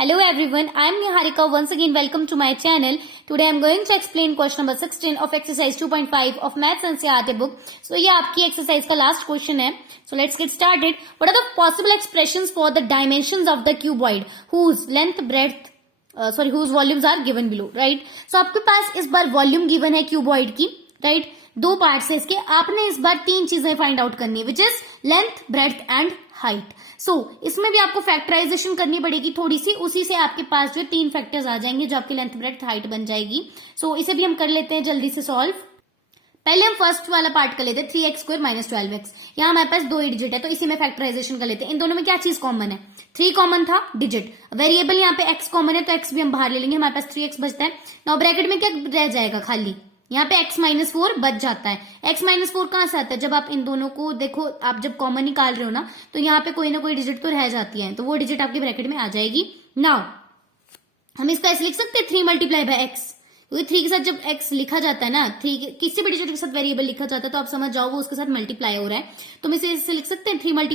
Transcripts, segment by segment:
Hello everyone, I am Niharika. Once again welcome to my channel. Today I am going to explain question number 16 of exercise 2.5 of Maths NCERT book. So ये आपकी exercise का last question है. So let's get started. What are the possible expressions for the dimensions of the cuboid whose length, breadth, whose volumes are given below, right? So आपके पास इस बार volume given है cuboid की, right? दो parts है इसके. आपने इस बार तीन चीजें फाइंड आउट करनी है, which is length, breadth and height. So इसमें भी आपको फैक्टराइजेशन करनी पड़ेगी थोड़ी सी, उसी से आपके पास जो तीन फैक्टर्स आ जाएंगे जो आपकी लेंथ, ब्रेड्थ, हाइट बन जाएगी. सो इसे भी हम कर लेते हैं जल्दी से सॉल्व. पहले हम फर्स्ट वाला पार्ट कर लेते हैं 3x² - 12x. यहाँ हमारे पास दो ही डिजिट है तो इसी में फैक्टराइजेशन कर लेते हैं. इन दोनों में क्या चीज कॉमन है? 3 कॉमन था, डिजिट. वेरिएबल यहाँ पे x कॉमन है तो x भी हम बाहर ले लेंगे. हमारे पास 3x बचता है. नाउ ब्रैकेट में क्या रह जाएगा? खाली. यहाँ पे x - 4 बच जाता है. x - 4 कहां से आता है? जब आप इन दोनों को देखो, आप जब कॉमन निकाल रहे हो ना, तो यहाँ पे कोई ना कोई डिजिट तो रह जाती है, तो वो डिजिट आपके ब्रैकेट में आ जाएगी. नाउ हम इसका ऐसे लिख सकते हैं 3 × x, क्योंकि 3 के साथ जब x लिखा जाता है ना, 3 किसी भी डिजिट के साथ वेरिएबल लिखा जाता है तो आप समझ जाओ वो उसके साथ मल्टीप्लाई हो रहा है. तो हम इसे लिख सकते हैं 3 ×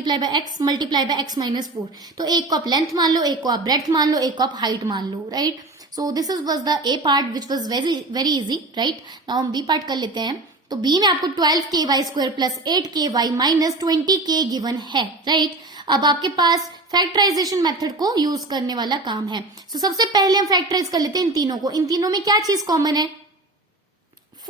x x - 4. तो एक को आप लेंथ मान लो, एक को आप ब्रेड्थ मान लो, एक को आप हाइट मान लो, right. So this was the A part which was very easy, right? Now हम B part कर लेते हैं. तो B में आपको 12ky² plus 8ky minus 20k given है, right? अब आपके पास फैक्टराइजेशन मेथड को यूज करने वाला काम है. So सबसे पहले हम फैक्टराइज कर लेते हैं इन तीनों को. इन तीनों में क्या चीज कॉमन है?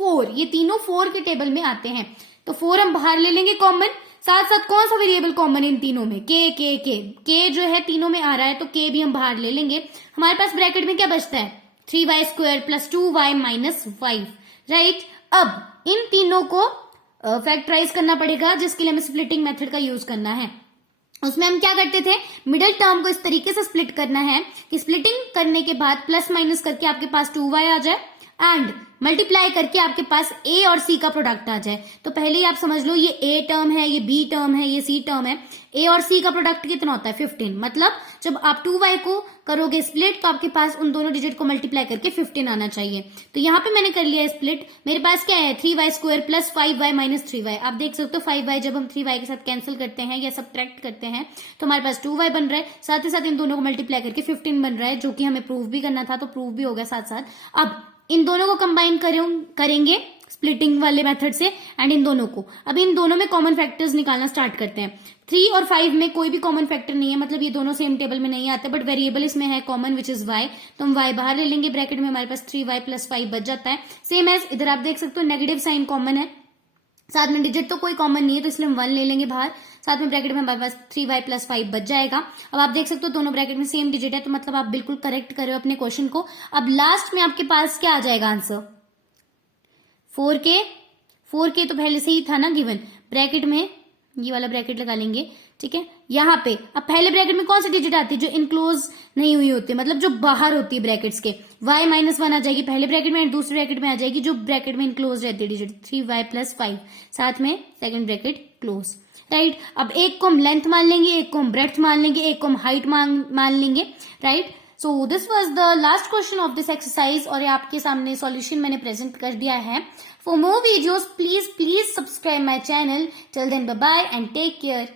4. ये तीनों 4 के टेबल में आते हैं तो 4 हम बाहर ले लेंगे कॉमन. साथ साथ कौन सा वेरिएबल कॉमन है इन तीनों में? के जो है तीनों में आ रहा है तो के भी हम बाहर ले लेंगे. हमारे पास ब्रैकेट में क्या बचता है? 3y² plus 2y minus 5, right. अब इन तीनों को फैक्टराइज करना पड़ेगा, जिसके लिए हमें स्प्लिटिंग मेथड का यूज करना है. उसमें हम क्या करते थे? मिडिल टर्म को इस तरीके से स्प्लिट करना है कि स्प्लिटिंग करने के बाद प्लस माइनस करके आपके पास 2y आ जाए एंड मल्टीप्लाई करके आपके पास a और c का प्रोडक्ट आ जाए. तो पहले ही आप समझ लो, ये a टर्म है, ये b टर्म है, ये c टर्म है. a और c का प्रोडक्ट कितना होता है? 15. मतलब जब आप 2y को करोगे स्प्लिट तो आपके पास उन दोनों डिजिट को मल्टीप्लाई करके 15 आना चाहिए. तो यहाँ पे मैंने कर लिया स्प्लिट. मेरे पास क्या है? 3y² plus 5y minus 3y. आप देख सकते हो 5y जब हम 3y के साथ कैंसिल करते हैं या सब्ट्रैक्ट करते हैं तो हमारे पास 2y बन रहा है. साथ ही साथ इन दोनों को मल्टीप्लाई करके 15 बन रहा है, जो कि हमें प्रूव भी करना था, तो प्रूव भी हो गया साथ साथ. अब इन दोनों को कंबाइन करेंगे स्प्लिटिंग वाले मेथड से एंड इन दोनों को. अब इन दोनों में कॉमन फैक्टर्स निकालना स्टार्ट करते हैं. 3 और 5 में कोई भी कॉमन फैक्टर नहीं है, मतलब ये दोनों सेम टेबल में नहीं आते, बट वेरिएबल इसमें है कॉमन विच इज y. तो हम y बाहर ले लेंगे. ब्रैकेट में हमारे पास 3y plus 5 बच जाता है. सेम एज इधर आप देख सकते हो नेगेटिव साइन कॉमन है, साथ में डिजिट तो कोई कॉमन नहीं है तो इसलिए हम 1 ले लेंगे बाहर. साथ में ब्रैकेट में हमारे पास 3y plus 5 बच जाएगा. अब आप देख सकते हो दोनों ब्रैकेट में सेम डिजिट है, तो मतलब आप बिल्कुल करेक्ट कर रहे हो अपने क्वेश्चन को. अब लास्ट में आपके पास क्या आ जाएगा आंसर? 4k तो पहले से ही था ना गिवन. ब्रैकेट में ये वाला ब्रैकेट लगा लेंगे, ठीक है. यहाँ पे अब पहले ब्रैकेट में कौन सी डिजिट आती है? जो इनक्लोज नहीं हुई होती, मतलब जो बाहर होती है ब्रैकेट्स के. y - 1 आ जाएगी पहले ब्रैकेट में, दूसरे ब्रैकेट में आ जाएगी जो ब्रैकेट में इनक्लोज रहती है डिजिट 3y plus 5. साथ में सेकंड ब्रैकेट क्लोज, राइट. अब एक को हम लेंथ मान लेंगे, एक को हम ब्रेड्थ मान लेंगे, एक को हम हाइट मान लेंगे, right. So this was the last question of this exercise और ये आपके सामने सॉल्यूशन मैंने प्रेजेंट कर दिया है. For more videos please subscribe my channel. Till then bye bye and take care.